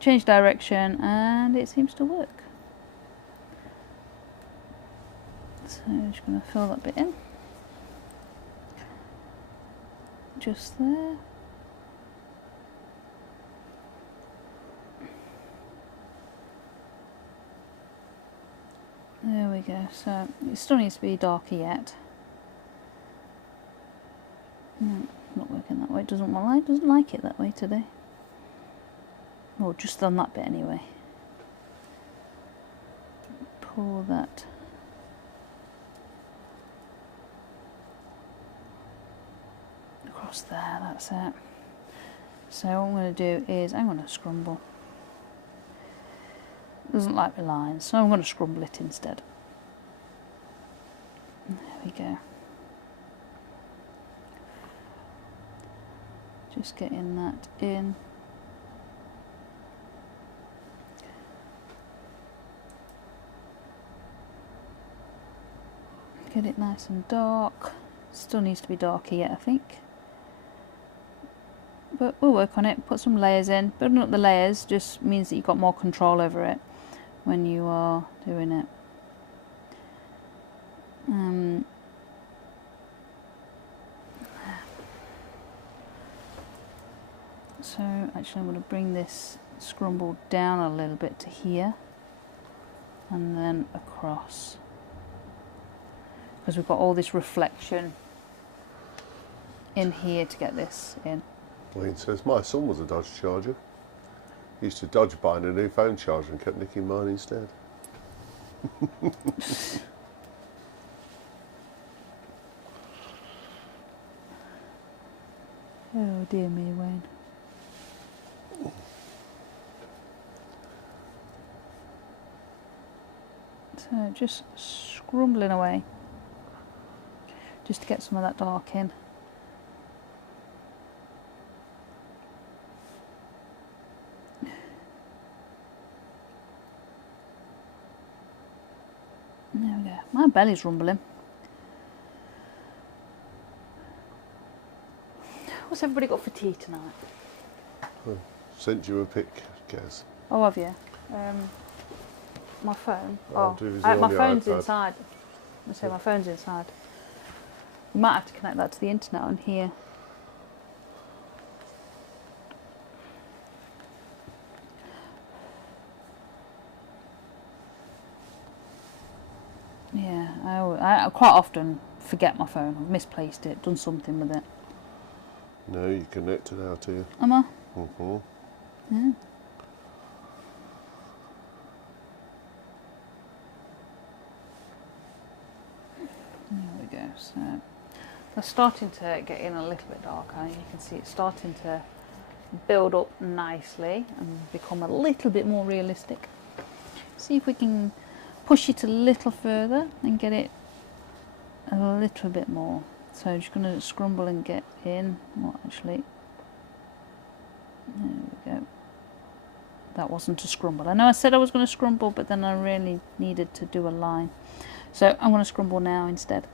change direction and it seems to work. So I'm just going to fill that bit in just there. There we go. So it still needs to be darker yet. Not working that way. It doesn't like it that way today. Or just on that bit anyway. Pull that across there. That's it. So what I'm going to do is I'm going to scrumble. Doesn't like my lines, so I'm going to scrumble it instead. There we go. Just getting that in. Get it nice and dark. Still needs to be darker yet, I think. But we'll work on it, put some layers in. Building up the layers just means that you've got more control over it when you are doing it. So actually I'm going to bring this scrumble down a little bit to here and then across, because we've got all this reflection in here to get this in. Wayne says, my son was a Dodge Charger. He used to dodge buying a new phone charger and kept nicking mine instead. Oh dear me, Wayne. So just scrumbling away, just to get some of that dark in. There we go. My belly's rumbling. What's everybody got for tea tonight? Sent you a pic, Kez. Oh, have you? My phone. Oh, my phone's iPad. inside. I say my phone's inside. You might have to connect that to the internet on here. Yeah, I quite often forget my phone. I've misplaced it, done something with it. No, you connected out here. Am I? Mm-hmm. Yeah. There we go. So They're starting to get in a little bit darker. You can see it's starting to build up nicely and become a little bit more realistic. See if we can push it a little further and get it a little bit more. So I'm just going to scrumble and get in. Well, actually, there we go. That wasn't a scrumble. I know I said I was going to scrumble, but then I really needed to do a line. So I'm going to scrumble now instead.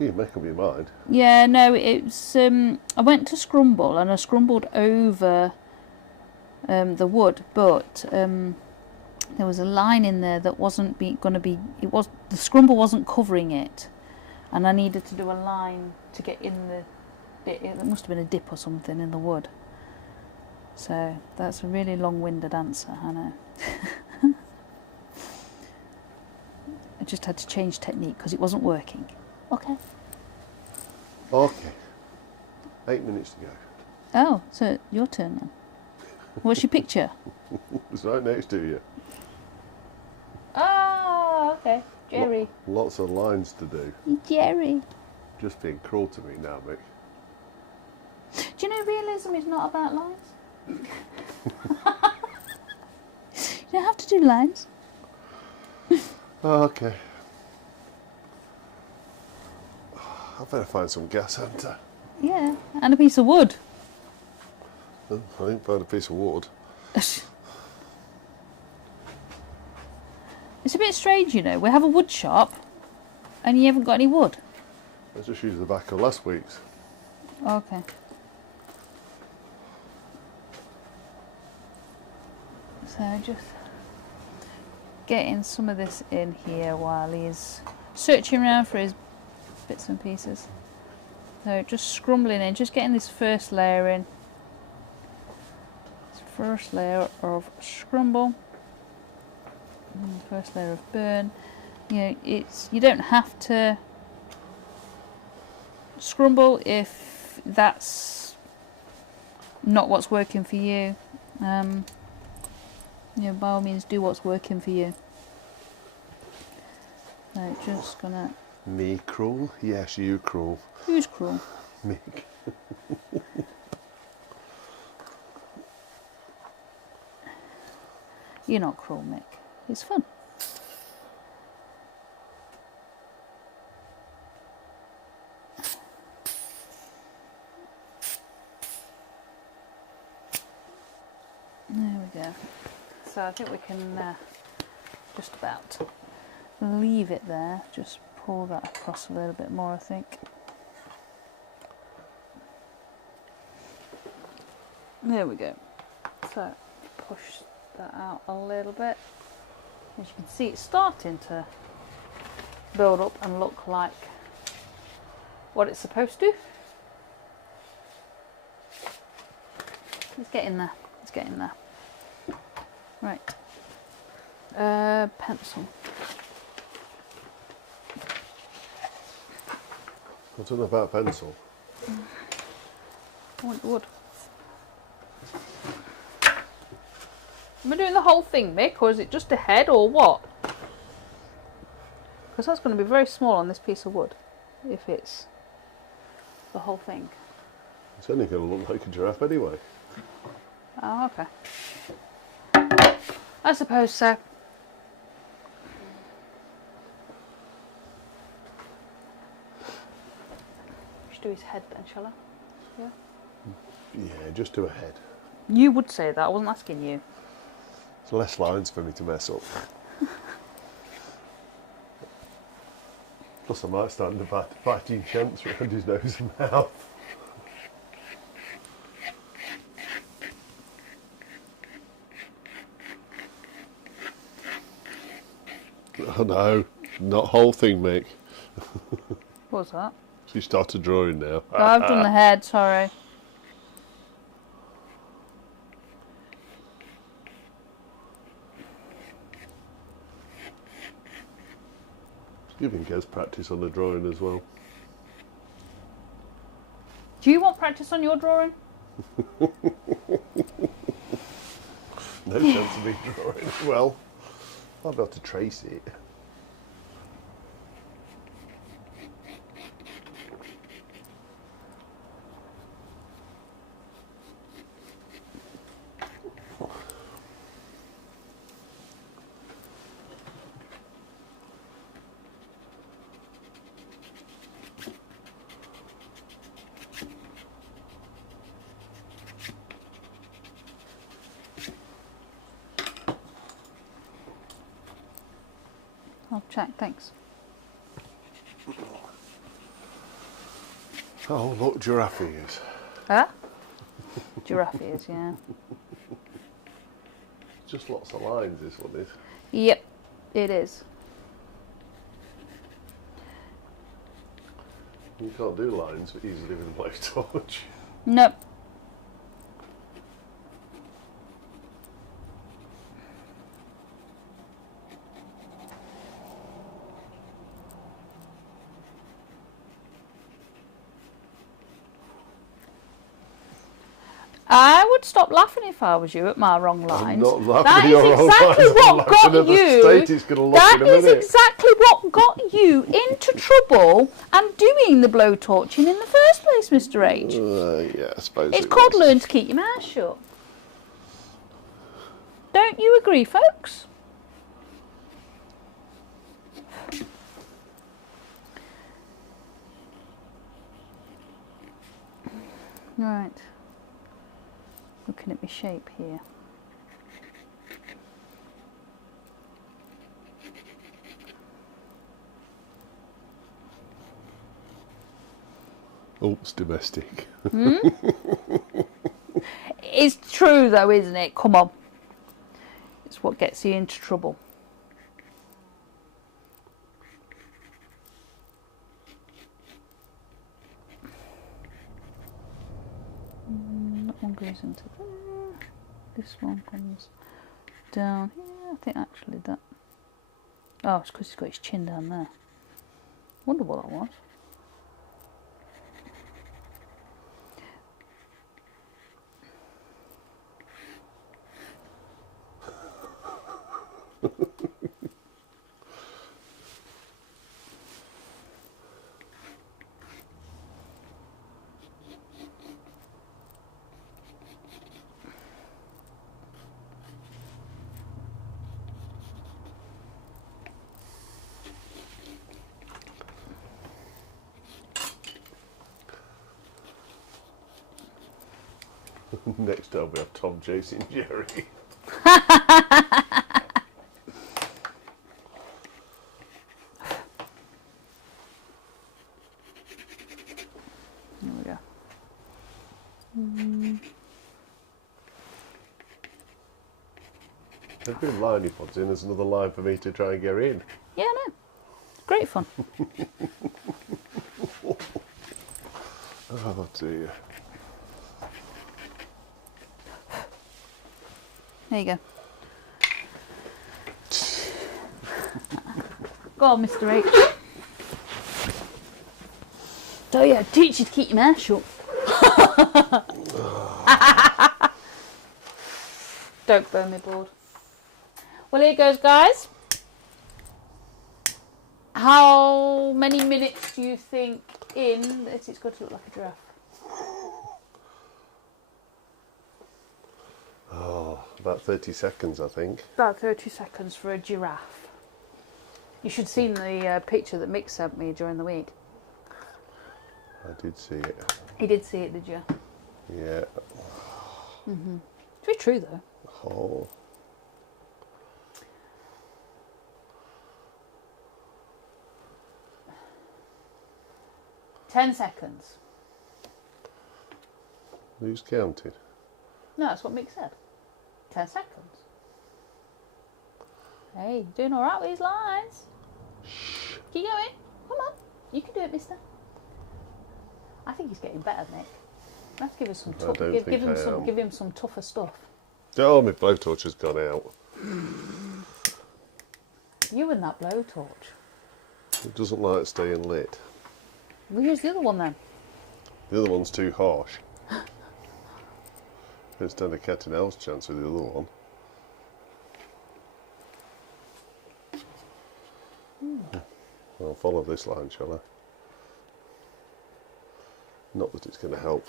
You can make up your mind. Yeah, no, it's I went to scrumble and I scrumbled over the wood, but there was a line in there that wasn't going to be. It was the scrumble wasn't covering it, and I needed to do a line to get in the bit. It must have been a dip or something in the wood. So that's a really long-winded answer, I know. I just had to change technique because it wasn't working. Okay. Okay. 8 minutes to go. Oh, so your turn then. What's your picture? It's right next to you. Oh, okay. Jerry. Lots of lines to do. Jerry. Just being cruel to me now, Mick. Do you know realism is not about lines? You don't have to do lines. Okay. I better find some gas, hadn't I? Yeah, and a piece of wood. I think found a piece of wood. It's a bit strange, you know. We have a wood shop and you haven't got any wood. Let's just use the back of last week's. Okay. So just getting some of this in here while he's searching around for his bits and pieces. So just scrumbling in, just getting this first layer in. This first layer of scrumble. And the first layer of burn. You know, you don't have to scrumble if that's not what's working for you. You know, by all means, do what's working for you. So just gonna. Me cruel? Yes, you cruel. Who's cruel? Mick. You're not cruel, Mick. It's fun. There we go. So I think we can just about leave it there. Just pull that across a little bit more, I think. There we go. So push that out a little bit. As you can see, it's starting to build up and look like what it's supposed to. It's getting there. It's getting there. Right. Pencil. I don't know about pencil. I want wood. Am I doing the whole thing, Mick, or is it just a head, or what? Because that's going to be very small on this piece of wood, if it's the whole thing. It's only going to look like a giraffe anyway. Oh, okay. I suppose so. Should do his head then, shall I? Yeah. Yeah, just do a head. You would say that. I wasn't asking you. There's less lines for me to mess up. Plus I might stand a biting chance around his nose and mouth. Oh no, not whole thing, Mick. What was that? You started drawing now. Oh, I've done the head, sorry. Giving Gez practice on the drawing as well. Do you want practice on your drawing? No chance of me drawing. Well, I'll be able to trace it. I'll check. Thanks. Oh, look, giraffe ears. Huh? Giraffe ears, yeah. Just lots of lines, this one is. Yep, it is. You can't do lines easily with a blowtorch. Nope. I would stop laughing if I was you at my wrong lines. I'm not laughing That at your is wrong exactly lines. I'm what laughing got at the you. state it's gonna look That in a is minute. exactly what got you into trouble and doing the blowtorching in the first place, Mr. H. Yeah, I suppose It's it called was. learn to keep your mouth shut. Don't you agree, folks? Right. Looking at my shape here. Oops, domestic. It's true though, isn't it? Come on. It's what gets you into trouble. That one goes into there. This one comes down here. I think actually that... Oh, it's because he's got his chin down there. Wonder what that was. Next time we have Tom chasing Jerry. There we go. There's been liney pods in. There's another line for me to try and get in. Yeah, I know. Great fun. Oh dear. There you go. Go on, Mr. H. So yeah, teach you to keep your mouth shut. Don't burn me board. Well, here goes, guys. How many minutes do you think in that it's got to look like a giraffe? Oh, about 30 seconds, I think. About 30 seconds for a giraffe. You should have seen the picture that Mick sent me during the week. I did see it. He did see it, did you? Yeah. It's very true, though. Oh. Ten seconds. Who's counted? No, that's what Mick said. 10 seconds. Hey, doing all right with these lines. Keep going. Come on. You can do it, mister. I think he's getting better, Nick. Let's give him some tough. Give him some tougher stuff. Oh, my blowtorch has gone out. You and that blowtorch. It doesn't like staying lit. We'll use the other one then. The other one's too harsh. Don't stand a cat and mouse chance with the other one. I'll follow this line, shall I? Not that it's going to help.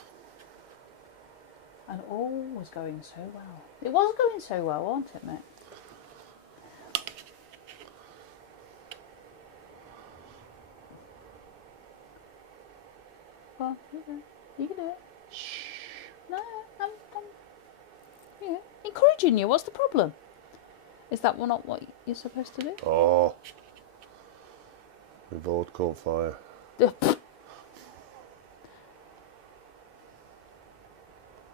And all was going so well. It was going so well, wasn't it, Mick? Well, you can do it. Shh. No, I'm encouraging you. What's the problem? Is that not what you're supposed to do? Oh. My board caught fire.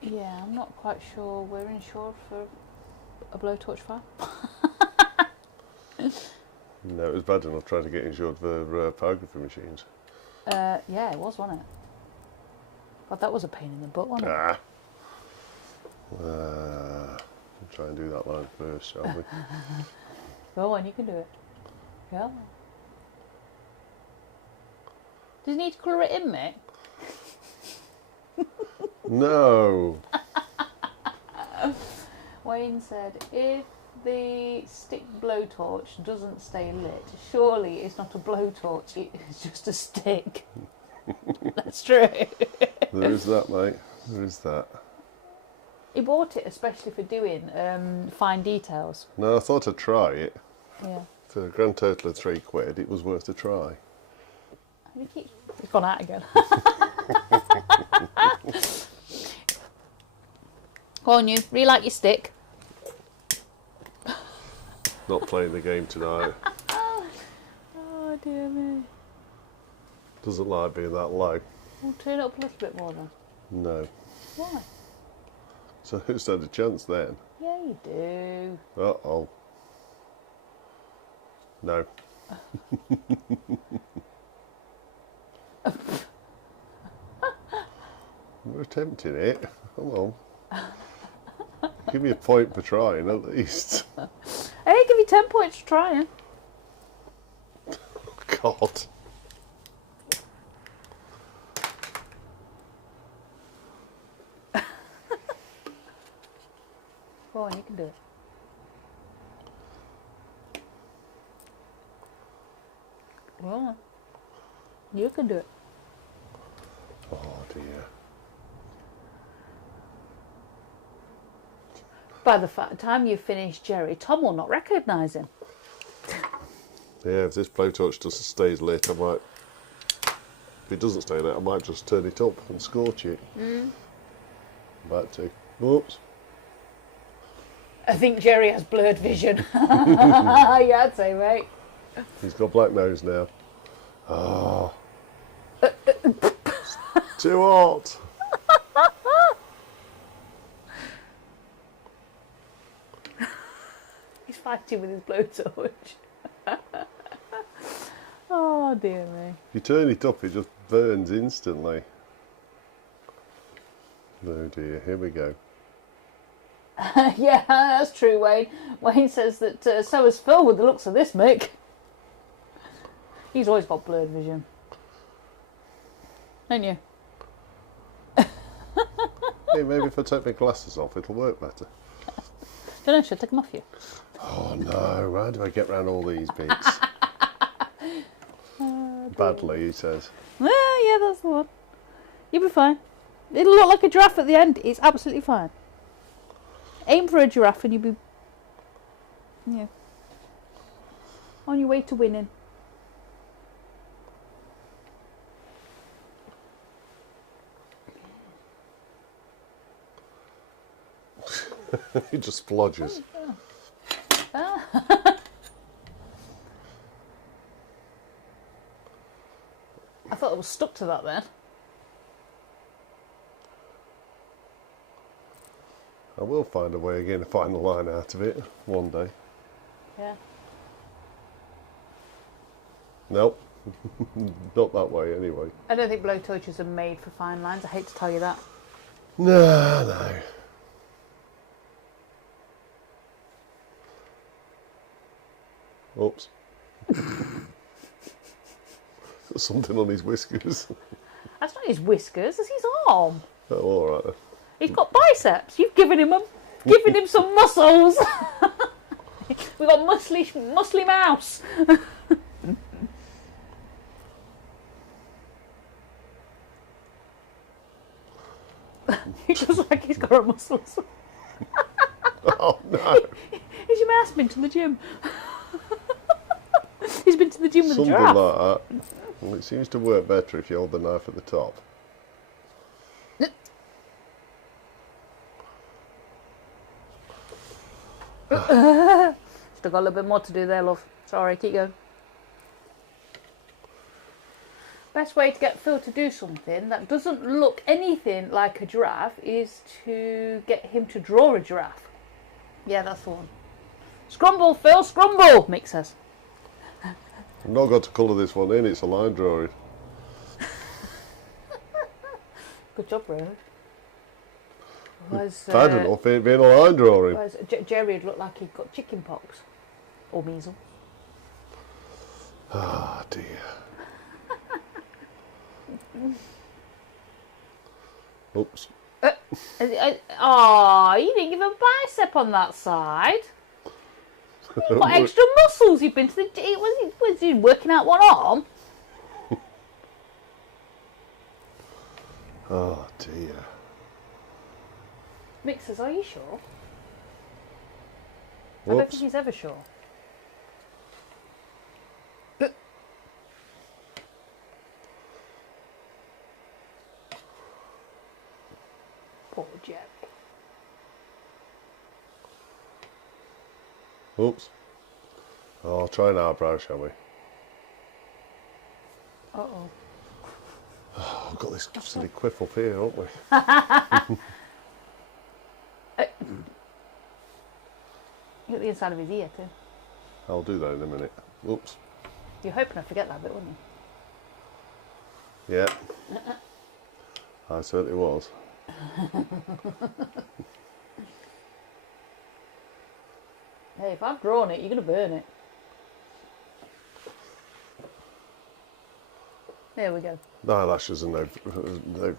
Yeah, I'm not quite sure we're insured for a blowtorch fire. No, it was bad enough trying to get insured for pyrography machines. Yeah, it was, wasn't it? God, that was a pain in the butt, wasn't it? We'll try and do that line first, shall we? Go on, you can do it. Yeah. Does he need to colour it in, Mick? No! Wayne said, if the stick blowtorch doesn't stay lit, surely it's not a blowtorch, it's just a stick. That's true. There is that, mate. There is that. He bought it especially for doing fine details. No, I thought I'd try it. Yeah. For a grand total of £3, it was worth a try. It's gone out again. Go on, you. Relight your stick. Not playing the game tonight. Oh, dear me. Doesn't like being that low. We'll turn it up a little bit more then. No. Why? So who stood a chance then? Yeah, you do. Uh-oh. No. We're attempting it. Come on. Give me a point for trying, at least. Hey, give you 10 points for trying. God. Go on, you can do it. Go on. You can do it. Oh dear. By the time you finish Jerry, Tom will not recognise him. Yeah, if this blowtorch doesn't stay lit, I might... If it doesn't stay lit, I might just turn it up and scorch it. About to. Oops. I think Jerry has blurred vision. Yeah, I'd say, mate. He's got black nose now. Oh. Too hot. He's fighting with his blowtorch. Oh, dear me. If you turn it up, it just burns instantly. Oh dear, here we go. Yeah, that's true, Wayne. Wayne says that so is Phil with the looks of this, Mick. He's always got blurred vision. Don't you? Hey, maybe if I take my glasses off, it'll work better. Don't know, should I take them off you? Oh no, how do I get round all these bits? Badly, he says. Yeah, that's the one. You'll be fine. It'll look like a giraffe at the end. It's absolutely fine. Aim for a giraffe and you'll be... Yeah. On your way to winning. He just splodges. I thought it was stuck to that then. I will find a way again to find the line out of it one day. Yeah. Nope. Not that way anyway. I don't think blowtorches are made for fine lines. I hate to tell you that. No. Oops. Got something on his whiskers. That's not his whiskers, that's his arm. Oh, all right then. He's got biceps. You've given him some muscles. We've got muscly mouse. He looks like he's got a muscle. Oh no. Has your mouse been to the gym? He's been to the gym with Something a giraffe. like that. Well, it seems to work better if you hold the knife at the top. Still got a little bit more to do there, love. Sorry, keep going. best way to get Phil to do something that doesn't look anything like a giraffe is to get him to draw a giraffe. Yeah, that's the one. Scrumble, Phil, scrumble, Mick says. I've not got to colour this one in, it's a line drawing. Good job, really. Bad enough it being a line drawing. Jerry would look like he'd got chicken pox. Or measles. Ah, dear. Oops. Oh, you didn't give a bicep on that side. What extra muscles? You've been to the gym. Was he working out one arm? Oh, dear. Mick says, are you sure? Whoops. I don't think he's ever sure. Poor Jerry. Oops. Oh, I'll try an eyebrow, shall we? Uh-oh. Oh, I've got this silly quiff up here, haven't we? You got the inside of his ear too. I'll do that in a minute. Oops. You're hoping I forget that bit, weren't you? Yeah. I certainly was. Hey, if I've drawn it, you're going to burn it. There we go. No eyelashes and no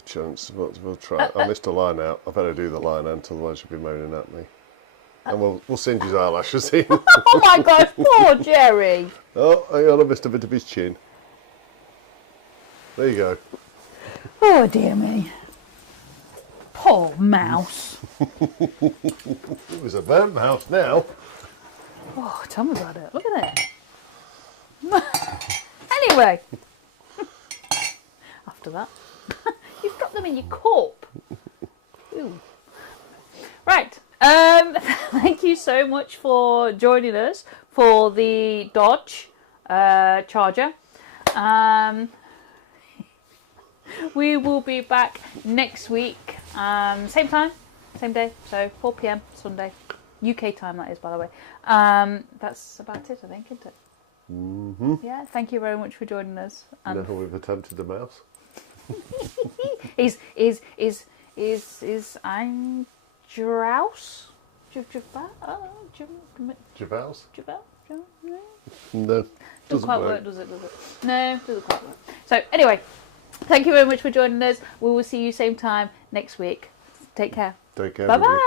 chance, but we'll try. I missed a line out. I better do the line out, otherwise you'll be moaning at me. And we'll send his eyelashes in. Oh my gosh, poor Jerry. Oh, hang on, I missed a bit of his chin. There you go. Oh dear me. Poor mouse. It was a burnt mouse now. Oh, tell me about it. Look at it. Anyway. After that. You've got them in your cup. Ooh. Right. Thank you so much for joining us for the Dodge Charger. We will be back next week, same time, same day, so 4 p.m. Sunday, UK time that is, by the way. That's about it, I think, isn't it? Mm-hmm. Yeah, thank you very much for joining us. Now we've attempted the mouse. Is I'm Drouse? Javals? Doesn't No. Doesn't quite work, work, does it? No, doesn't quite work. So anyway, thank you very much for joining us. We will see you same time next week. Take care. Take care. Bye bye.